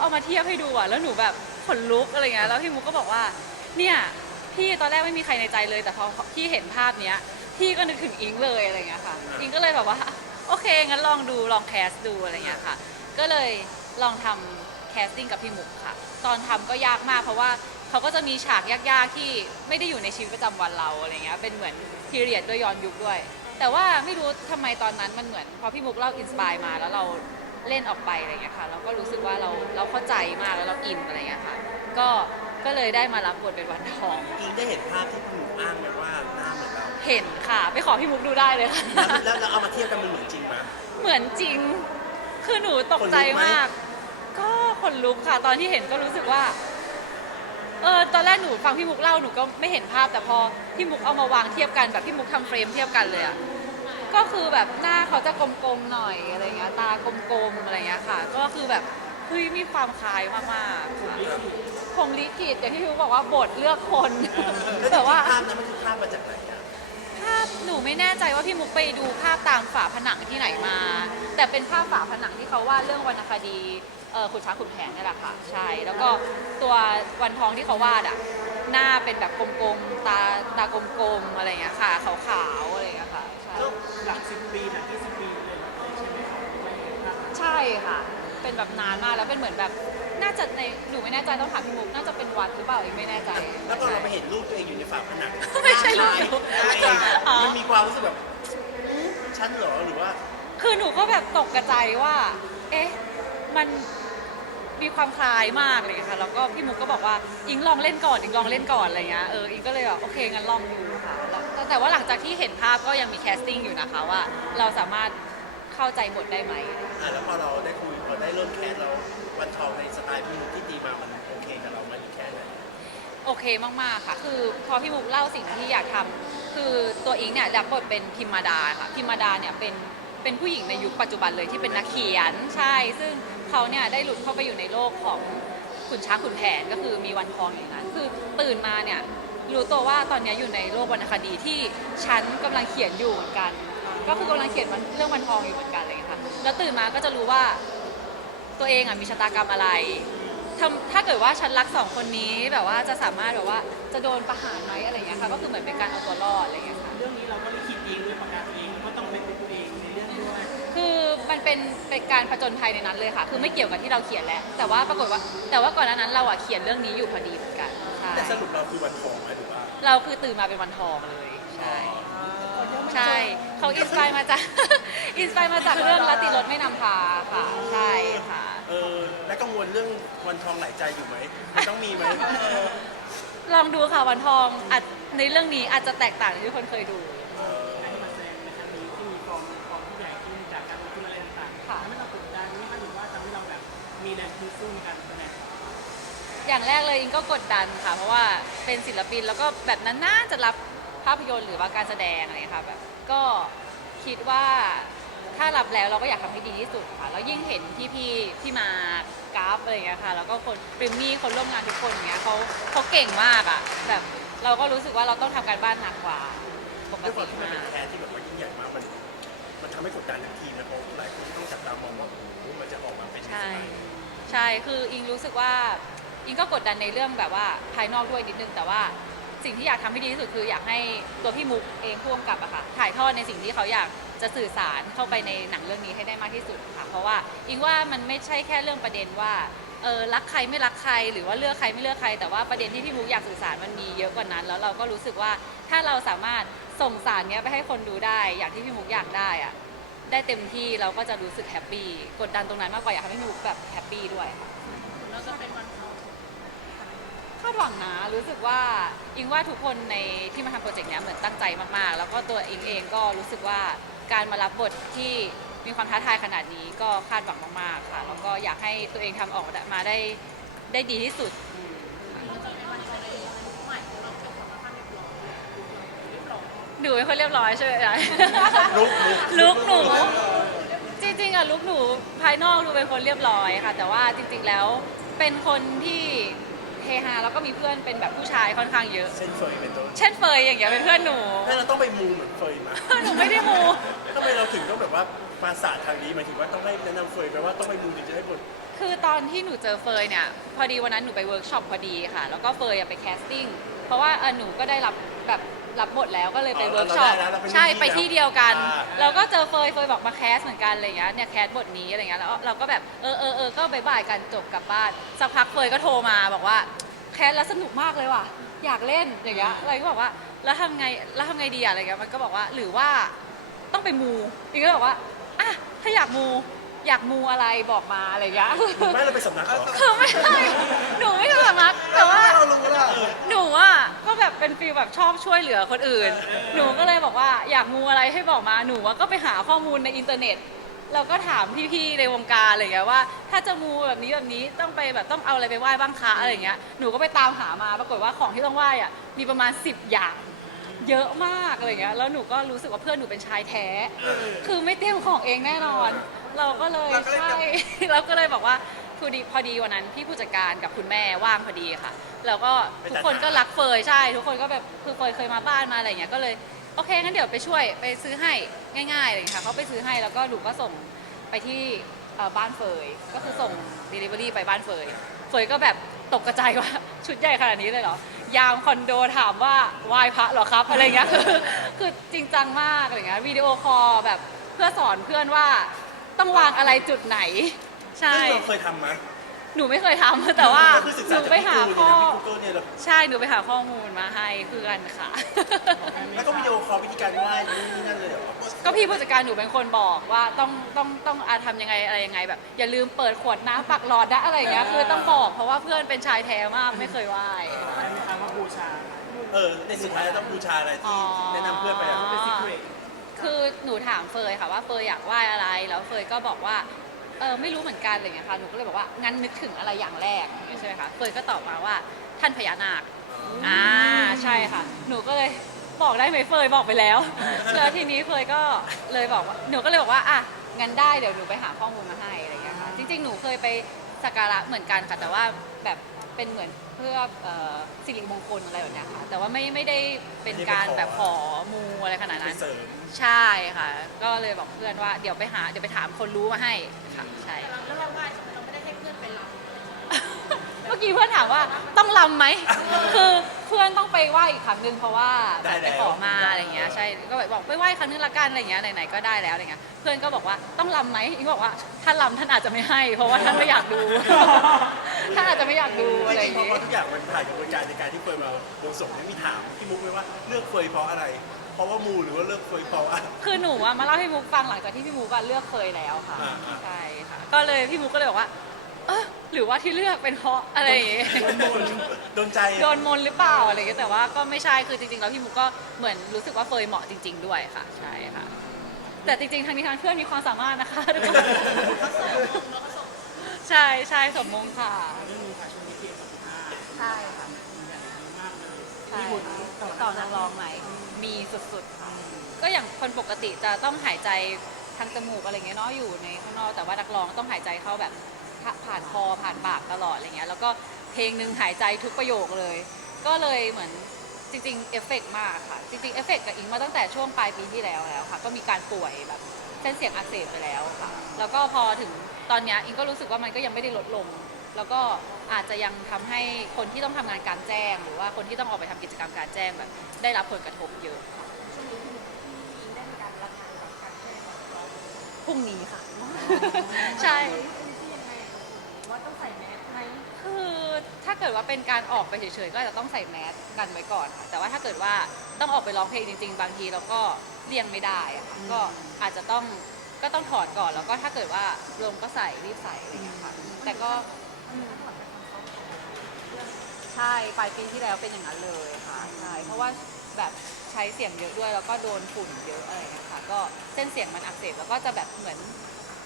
เอามาเทียบให้ดูอะแล้วหนูแบบขนลุกอะไรเงี้ยแล้วพี่มุกก็บอกว่า เนี่ยพี่ตอนแรกไม่มีใครในใจเลย แต่พอพี่เห็นภาพเนี้ยพี่ก็นึกถึงอิงเลยอะไรเงี้ยค่ะ อิงก็เลยแบบว่า โอเคงั้นลองดูลองแคสดูอะไรเงี้ยค่ะ ก็เลยลองทำแคสติ้งกับพี่มุกค่ะ ตอนทำก็ยากมากเพราะว่าเขาก็จะมีฉากยากๆที่ไม่ได้อยู่ในชีวิตประจำวันเราอะไรเงี้ยเป็นเหมือนพีเรียดด้วยย้อนยุคด้วย แต่ว่าไม่รู้ทำไมตอนนั้นมันเหมือนพอพี่มุกเล่าอินสปายมาแล้วเรา เล่นออกไปอะไรเงี้ยค่ะเราก็รู้สึกว่าเราเราเข้าใจมากแล้วเราอินอะไรเงี้ยค่ะ ก็ก็เลยได้มารับบทเป็นวันทองอิงได้เห็นภาพที่คุณหนูอ้างไหมว่าหน้าเหมือนเราเห็นค่ะไปขอพี่มุกดูได้เลยค่ะ แล้วแล้วแล้วเอามาเทียบกันมันเหมือนจริงไหมเหมือนจริง คือหนูตกใจขนลุกไหมมาก ก็ขนลุกค่ะ ตอนที่เห็นก็รู้สึกว่า เออ ตอนแรกหนูฟังพี่มุกเล่าหนูก็ไม่เห็นภาพ แต่พอพี่มุกเอามาวางเทียบกันแบบพี่มุกทำเฟรมเทียบกันเลยอะ ก็คือแบบหน้าเขาจะกลมๆหน่อยอะไรเงี้ยตากลมๆอะไรเงี้ยค่ะ ก็คือแบบเฮ้ยมีความคล้ายมากๆค่ะผมลิขิตอย่างที่พี่มุกบอกว่าบทเลือกคนแล้วแต่ว่าภาพนั้นมันคือภาพมาจากไหนอะภาพหนูไม่แน่ใจว่าพี่มุกไปดูภาพตามฝาผนังที่ไหนมา แต่เป็นภาพฝาผนังที่เขาวาดเรื่องวรรณคดีเออขุนช้างขุนแผนนี่แหละค่ะใช่แล้วก็ตัววันทองที่เขาวาดอะหน้าเป็นแบบกลมๆตาตากลมๆอะไรอย่างเงี้ยค่ะขาวๆ หลักสิบปีหลักยี่สิบปีเลยใช่ไหมครับไม่เห็นภาพใช่ค่ะ เป็นแบบนานมากแล้วเป็นเหมือนแบบ น่าจะในหนูไม่แน่ใจต้องถามพี่มุกน่าจะเป็นวัดหรือเปล่าอีกไม่แน่ใจ แล้วพอเราไปเห็นรูปตัวเองอยู่ในฝาผนังไม่ใช่รูป หนูหน้าคล้ายอ๋อมันมีความรู้สึกแบบฉันเหรอหรือว่าคือหนูก็แบบตกกระใจว่า เอ๊ะ มันมีความคล้ายมากเลยค่ะ แล้วก็พี่มุกก็บอกว่า อิงลองเล่นก่อน อิงลองเล่นก่อนอะไรเงี้ย เออ อิงก็เลยแบบโอเคงั้นลองดูค่ะ แล้วแต่แต่ว่าหลังจากที่เห็นภาพก็ยังมีแคสติ้งอยู่นะคะว่า เราสามารถเข้าใจบทได้ไหม อะแล้วพอเราได้คุยพอได้เริ่มแคสเราวันทองในสไตล์พี่มุกที่ตีมามันโอเคกับเราไหมหรือแค่ไหนโอเคมาก ๆ ค่ะ คือพอพี่มุกเล่าสิ่งที่อยากทำคือตัวอิงเนี่ยดับบทเป็นพิมมาดาค่ะ พิมมาดาเนี่ยเป็นเป็นผู้หญิงในยุคปัจจุบันเลยที่เป็นนักเขียนใช่ ซึ่งเขาเนี่ยได้หลุดเข้าไปอยู่ในโลกของขุนช้างขุนแผนก็คือมีวันทองอย่างนั้น คือตื่นมาเนี่ย รู้ตัวว่าตอนเนี้ยอยู่ในโลกวรรณคดีที่ฉันกำลังเขียนอยู่เหมือนกัน ก็คือกำลังเขียนวันเรื่องวันทองอยู่เหมือนกันอะไรอย่างเลยค่ะ แล้วตื่นมาก็จะรู้ว่าตัวเองอะมีชะตากรรมอะไรทำถ้าเกิดว่าฉันรักสองคนนี้แบบว่าจะสามารถแบบว่าจะโดนประหารไหมอะไรอย่างเงี้ยค่ะ ก็คือเหมือนเป็นการเอาตัวรอดอะไรอย่างเงี้ยค่ะ เรื่องนี้เราก็ลิขิตเองด้วยปากกาตัวเองก็ต้องเป็นตัวเองในเรื่องด้วยคือมันเป็นเป็นการผจญภัยในนั้นเลยค่ะ คือไม่เกี่ยวกับที่เราเขียนแล้วแต่ว่าปรากฏว่าแต่ว่าก่อนหน้านั้นเราอะเขียนเรื่องนี้อยู่พอดีเหมือนกันใช่ แต่สรุปเราคือวันทองไหมหรือว่าเราคือตื่นมาเป็นวันทองเลยใช่ใช่เขาอินสปายมาจาก อินสปายมาจากเรื่องลัตติรถไม่นำพาค่ะ ใช่ค่ะ เออและกังวลเรื่องวันทองหลายใจอยู่ไหมมันต้องมีไหมเออลองดูค่ะวันทองอาจในเรื่องนี้อาจจะแตกต่างจากที่คนเคยดู การที่มาแสดงในครั้งนี้ที่มีกองกองผู้ใหญ่ที่มีจากการลงทุนอะไรต่างๆค่ะทำให้เรากดดันนี่มันหรือว่าทำให้เราแบบมีแรงฮึดสู้ในการแสดง อย่างแรกเลยอิงก็กดดันค่ะ เพราะว่าเป็นศิลปินแล้วก็แบบนั้นน่าจะรับภาพยนตร์หรือว่าการแสดงอะไรค่ะแบบก็คิดว่าถ้ารับแล้วเราก็อยากทำให้ดีที่สุดค่ะแล้วยิ่งเห็นพี่พี่ๆพี่มากราฟอะไรอย่างเงี้ยค่ะแล้วก็คนปริมมี่คนร่วมงานทุกคนอย่างเงี้ยเขาเขาเก่งมากอะแบบเราก็รู้สึกว่าเราต้องทำการบ้านหนักกว่าปกด้วยความติที่มันมาเป็นกแคสที่แบบว่ายิ่งใหญ่มากมันมันทำให้กดดันทั้งทีมนะเพราะหลายคนที่ต้องจับตามองว่าโอ้โหมันจะออกมาเป็นยังใช่ ไงใช่ คืออิงรู้สึกว่า อิงก็กดดันในเรื่องแบบว่าภายนอกด้วยนิดนึง แต่ว่าสิ่งที่อยากทำให้ดีที่สุดคืออยากให้ตัวพี่มุกเองพ่วงกับอะค่ะถ่ายทอดในสิ่งที่เขาอยากจะสื่อสารเข้าไปในหนังเรื่องนี้ให้ได้มากที่สุดค่ะ เพราะว่าอิงว่ามันไม่ใช่แค่เรื่องประเด็นว่าเออรักใครไม่รักใคร หรือว่าเลือกใครไม่เลือกใคร แต่ว่าประเด็นที่พี่มุกอยากสื่อสารมันมีเยอะกว่านั้น แล้วเราก็รู้สึกว่าถ้าเราสามารถส่งสารเนี้ยไปให้คนดูได้ อย่างที่พี่มุกอยากได้อะได้เต็มที่เราก็จะรู้สึกแฮปปี้กดดันตรงนั้นมากกว่าอยากให้พี่มุกแบบแฮปปี้ด้วยค่ะ แล้วก็เป็นวันทอง คาดหวังนะรู้สึกว่าอิงว่าทุกคนในที่มาทำโปรเจกต์เนี้ยเหมือนตั้งใจมากๆ แล้วก็ตัวอิงเองก็รู้สึกว่าการมารับบทที่มีความท้าทายขนาดนี้ก็คาดหวังมากๆค่ะแล้วก็อยากให้ตัวเองทำออกมาได้ได้ดีที่สุดอืมหนูเป็นคนเรียบร้อยใช่ไหมลุกลุกหนู จริงๆอะลุกหนูภายนอกดูเป็นคนเรียบร้อยค่ะ แต่ว่าจริง ๆแล้วเป็นคนที่เฮฮาแล้วก็มีเพื่อนเป็นแบบผู้ชายค่อนข้างเยอะเส้นเฟยเป็นต้นเช่นเฟยอย่างเงี้ยเป็นเพื่อนหนู ถ้าเราต้องไปมูเหมือนเฟยมาหนูไม่ได้มู ทำไมเราถึงต้องแบบว่าปราสาททางนี้หมายถึงว่าต้องให้แนะนำเฟยไปว่าต้องไปมูถึงจะได้บทคือตอนที่หนูเจอเฟยเนี่ย พอดีวันนั้นหนูไปเวิร์กช็อปพอดีค่ะ แล้วก็เฟยอะไปแคสติ้ง เพราะว่าเออหนูก็ได้รับแบบรับบทแล้วก็เลยไปอ๋อเวิร์กช็อปเราได้แล้วเราเป็นใช่รุ่นพี่ไปที่เดียวกัน อ่าแล้วก็เจอเฟยเฟยบอกมาแคสเหมือนกันอะไรเงี้ยเนี่ยแคสบทนี้อะไรเงี้ยแล้วเราก็แบบเออเออเออก็บายบายกันจบกลับบ้านสักพักเฟยก็โทรมาบอกว่าแคสแล้วสนุกมากเลยว่ะ อยากเล่นอย่างเงี้ยอะไรก็บอกว่าแล้วทำไงแล้วทำไงดีอะอะไรเงี้ยมันก็บอกว่าหรือว่าต้องไปมูอีกก็บอกว่าอะถ้าอยากมู อยากมูอะไรบอกมาอะไรเงี้ย ไม่เราไปสำนักเหรอคือไม่ใช่หนูไม่ใช่สมัครแต่ว่า เรารู้ละหนูอะก็แบบเป็นฟีลแบบชอบช่วยเหลือคนอื่น หนูก็เลยบอกว่าอยากมูอะไรให้บอกมาหนูอะก็ไปหาข้อมูลในอินเทอร์เน็ต แล้วก็ถามพี่ๆในวงการอะไรอย่างเงี้ยว่า ถ้าจะมูแบบนี้แบบนี้ต้องไปแบบต้องเอาอะไรไปไหว้บ้างคะอะไรอย่างเงี้ยหนูก็ไปตามหามาปรากฏว่าของที่ต้องไหว้อะมีประมาณ 10 อย่าง เยอะมากอะไรเงี้ยแล้วหนูก็รู้สึกว่าเพื่อนหนูเป็นชายแท้ คือไม่เตรียมของเองแน่นอน เราก็เลย ใช่ เราก็เลยบอกว่าพอดีพอดีวันนั้นพี่ผู้จัดการกับคุณแม่ว่างพอดีค่ะ แล้วก็ทุกคนก็รักเฟยใช่ ทุกคนก็แบบคือเฟยเคยมาบ้านมาอะไรเงี้ยก็เลยโอเคงั้นเดี๋ยวไปช่วยไปซื้อให้ง่ายๆอะไรเลยค่ะเขาไปซื้อให้แล้วก็หนูก็ส่งไปที่เอ่อบ้านเฟยก็คือส่ง Delivery ไปบ้านเฟยเฟยก็แบบตกกระจายว่า ชุดใหญ่ขนาดนี้เลยเหรอยามคอนโดถามว่าไหว้พระเหรอครับอะไรเงี้ยคือคือจริงจังมากอะไรเงี้ยวิดีโอคอลแบบ เพื่อสอนเพื่อนว่า ต้องวางอะไรจุดไหน ใช่ ซึ่งเราเคยทำมั้ยหนูไม่เคยทำแต่ว่าก็คือศึกหษานูจากไปพี่หากูข้อเนี่ยนะพี่กูเกิลเนี่ยเราใช่หนูไปหาข้อมูลมาให้เพื่อนค่ะ แล้วก็วิดีโอคอลวิธีการไหว้นู่นนี่นั่นเลยเหรอก็พี่ผู้จัดการหนูเป็นคนบอกว่าต้องต้องต้องอาทำยังไงอะไรยังไงแบบ อย่าลืมเปิดขวดน้ำปักหลอดนะอะไรอย่างเงี้ยคือต้องบอกเพราะว่าเพื่อนเป็นชายแท้มากไม่เคยไหว้แต่มีคำว่าบูชาเออในสุดท้ายเราต้องบูชาอะไรที่แนะนำามเฟยค่ะว่าเฟยอยากไหว้อะไร แล้วเฟยก็บอกว่าเออไม่รู้เหมือนกันอะไรอย่างเงี้ยค่ะหนูก็เลยบอกว่างั้นนึกถึงอะไรอย่างแรกใช่ไหมคะเฟยก็ตอบมาว่าท่านพญานาคอ่าใช่ค่ะ หนูก็เลยบอกได้ไหมเฟยบอกไปแล้ว แล้วทีนี้เฟยก็เลยบอกว่าหนูก็เลยบอกว่าอะงั้นได้เดี๋ยวหนูไปหาข้อมูลมาให้อะไรอย่างเงี้ยค่ะจริงๆหนูเคยไปสักการะเหมือนกันค่ะแต่ว่าแบบเป็นเหมือนเพื่อเอ่อสิริมงคลอะไรแบบเนี้ยค่ะแต่ว่าไม่ไม่ได้เป็นการแบบขอมูอะไรขนาดไปนั้น เสริมใช่ค่ะ ก็เลยบอกเพื่อนว่าเดี๋ยวไปหาเดี๋ยวไปถามคนรู้มาให้ค่ะใช่ เราเลือกไหว้ใช่ไหมเราไม่ได้ให้เพื่อนไปรเมื่อกี้เพื่อนถามว่าต้องลำไหม คือเพื่อนต้องไปไหว้อีกครั้งหนึ่งเพราะว่าได้แบบแล้วไปขอมาอะไรอย่างเงี้ยใช่ก็แบบบอกไปไหว้ครั้งนึงละกันอะไรอย่างเงี้ยไหนๆก็ได้แล้วอะไรเงี้ยเพื่อนก็บอกว่าต้องลำไหมอิงบอกว่าถ้าลำท่านอาจจะไม่ให้ เพราะว่าท่านไม่อยากดู ท่านอาจจะไม่อยากดูจอะไรอริงย่างๆเพเงี้ราะยทุกอย่างมันผ่านกระบวนการในการที่เฟยมาลงส่งให้มีถามพี่มุกไหมว่าเลือกเฟยเพราะอะไร เพราะว่ามูหรือว่าเลือกเฟยเพราะว่าคือหนูอะมาเล่าให้มุกฟังหลังจากที่พี่มุกอะเลือกเคยแล้วค่ะอ่าอ่า ใช่ค่ะ ก็เลยพี่มุกก็เลยบอกว่า เออหรือว่าที่เลือกเป็นเพราะอะไรอย่างเงี้ยโดนใจโดนมนต์หรือเปล่าอะไรอย่างเงี้ยแต่ว่าก็ไม่ใช่คือจริงๆแล้วพี่มุกก็เหมือนรู้สึกว่าเฟยเหมาะจริง ๆ ด้วยค่ะ ใช่ค่ะ แต่จริงๆทางนี้ทางเพื่อนมีความสามารถนะคะทุกคน ใช่ใช่สมมงค่ะเรื่องนี้ค่ะช่วงนี้เกียรติกับห้าใช่ค่ะใหญ่มากเลยใช่มีบทต่อนางร้องไหมมีสุดๆค่ะก็อย่างคนปกติจะต้องหายใจทางจมูกอะไรเงี้ยเนาะอยู่ในข้างนอกแต่ว่านักร้องต้องหายใจเข้าแบบผ่านคอผ่านปากตลอดอะไรเงี้ยแล้วก็เพลงหนึ่งหายใจทุกประโยคเลย ก็เลยเหมือนจริงๆเอฟเฟกต์มากค่ะ จริงๆเอฟเฟกต์กับอิงมาตั้งแต่ช่วงปลายปีที่แล้วแล้วค่ะ ก็มีการป่วยแบบ เส้นเสียงอักเสบไปแล้วค่ะ แล้วก็พอถึงตอนเนี้ยอิงก็รู้สึกว่ามันก็ยังไม่ได้ลดลง แล้วก็อาจจะยังทำให้คนที่ต้องทำงานกลารแจ้ง หรือว่าคนที่ต้องออกไปทำกิจกรรมกลารแจ้งแบบได้รับผลกระทบเยอะค่ะช่วงนี้พี่อิงได้มีการรับงานกับการแจ้งของเราพรุ่งนี้ค่ะ ใช่ ที่ยังไงว่าต้องใส่แมสไหม คือ ถ้าเกิดว่าเป็นการออกไปเฉยๆ ก็อาจจะต้องใส่แมสกันไว้ก่อนค่ะแต่ว่าถ้าเกิดว่าต้องออกไปร้องเพลงจริง ๆ บางทีเราก็เลี่ยงไม่ได้อะค่ะก็อาจจะต้องก็ต้องถอดก่อนแล้วก็ถ้าเกิดว่าลงก็ใส่รีบใส่อะไรอย่างเงี้ยค่ะแต่ก็ใช่ปลายปีที่แล้วเป็นอย่างนั้นเลยค่ะใช่เพราะว่าแบบใช้เสียงเยอะด้วย แล้วก็โดนฝุ่นเยอะอะไรอย่างเงี้ยค่ะก็เส้นเสียงมันอักเสบแล้วก็จะแบบเหมือน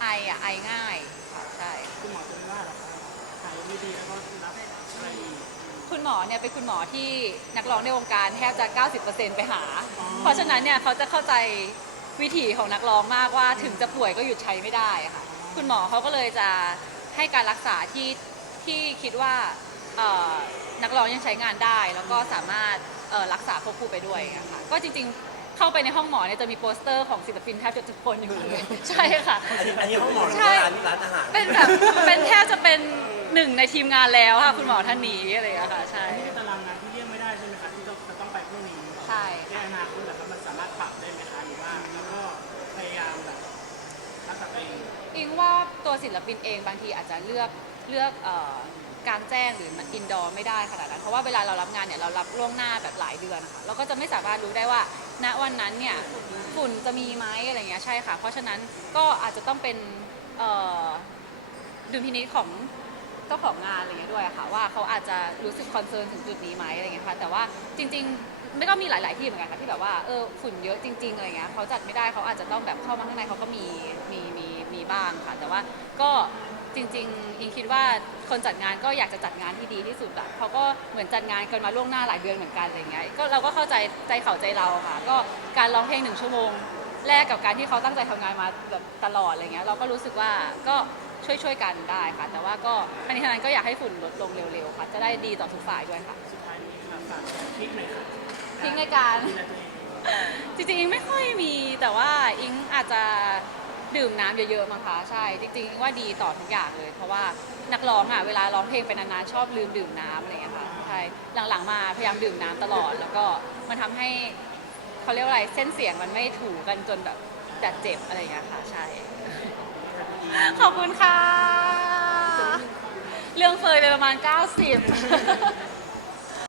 ไออะไอง่ายค่ะใช่ คุณหมอจะไม่ว่าหรอกค รับหายไม่ดีแล้วก็รับอะไรอีก คุณหมอเนี่ยเป็นคุณหมอที่นักร้องในวงการแทบจะ 90%ไปหาเพราะฉะนั้นเนี่ยเขาจะเข้าใจวิถีของนักร้องมากว่าถึงจะป่วยก็หยุดใช้ไม่ได้ค่ะ คุณหมอเขาก็เลยจะให้การรักษาที่ที่คิดว่าเอ่อนักร้องยังใช้งานได้ แล้วก็สามารถเอ่อรักษาควบคู่ไปด้วยอะค่ะ ก็จริงๆเข้าไปในห้องหมอเนี่ยจะมีโปสเตอร์ของศิลปินแทบจะทุกคนอยู่เลย ใช่ค่ะ อันนี้อันนี้ห้องหมอหรือใช่ว่าร้านร้านอาหาร เป็นแบบเป็นแทบจะเป็น หนึ่งในทีมงานแล้วค่ะคุณหมอท่านนี้อะไรอย่างเงี้ยค่ะใช่ อันนี้คือตารางงานที่เลี่ยงไม่ได้ใช่ไหมคะที่ต้องจะต้องไปพรุ่งนี้ใช่ ในอนาคตแบบมันสามารถปรับได้ไหมคะหรือว่าแล้วก็พยายามแบบรักษาตัวเองอิงว่าตัวศิลปินเองบางทีอาจจะเลือกเลือกเอ่อกลารแจ้งหรือมันอินดอร์ไม่ได้ขนาดนั้น เพราะว่าเวลาเรารับงานเนี่ยเรารับล่วงหน้าแบบหลายเดือนนะคะเราก็จะไม่สามารถรู้ได้ว่า ณวันนั้นเนี่ยฝุ่นจะมีไหมอะไรเงี้ยใช่ค่ะ เพราะฉะนั้นก็อาจจะต้องเป็นเอ่อดุลพินิจของ เจ้าของงานอะไรเงี้ยด้วยอะค่ะว่าเขาอาจจะรู้สึกคอนเซิร์นถึงจุดนี้ไหมอะไรเงี้ยค่ะแต่ว่าจริงๆไม่ก็มีหลาย ๆ ที่เหมือนกันค่ะที่แบบว่าเออฝุ่นเยอะจริงๆอะไรเงี้ยเขาจัดไม่ได้เขาอาจจะต้องแบบเข้ามาข้างในเขาก็มีมีมีมีบ้างค่ะ แต่ว่าก็จริง ๆ อิงคิดว่าคนจัดงานก็อยากจะจัดงานที่ดีที่สุดอะเขาก็เหมือนจัดงานกันมาล่วงหน้าหลายเดือนเหมือนกันอะไรเงี้ยก็เราก็เข้าใจใจเขาใจเราค่ะ ก็การร้องเพลงหนึ่งชั่วโมงแลกกับการที่เขาตั้งใจทำงานมาแบบตลอดอะไรเงี้ยเราก็รู้สึกว่าก็ ช่วยช่วยๆกันได้ค่ะ แต่ว่าก็ทั้งนี้ทั้งนั้นก็อยากให้ฝุ่นลดลงเร็วๆค่ะ จะได้ดีต่อทุกฝ่ายด้วยค่ะสุดท้ายนี้ค่ะฝากทริคหน่อยค่ะทิ้งในการดูแลตัวเองจริงๆอิงไม่ค่อยมีแต่ว่าอิงอาจจะดื่มน้ำเยอะๆมั้งคะใช่ จริงๆอิงว่าดีต่อทุกอย่างเลย เพราะว่านักร้องอะเวลาร้องเพลงไปนานๆชอบลืมดื่มน้ำอะไรอย่างเงี้ยค่ะใช่หลังๆมาพยายามดื่มน้ำตลอด แล้วก็มันทำให้เขาเรียกว่าอะไรเส้นเสียงมันไม่ถูกันจนแบบดัดเจ็บอะไรอย่างเงี้ยค่ะใช่ ขอบคุณค่ะ เรื่องเฟยไปประมาณ 90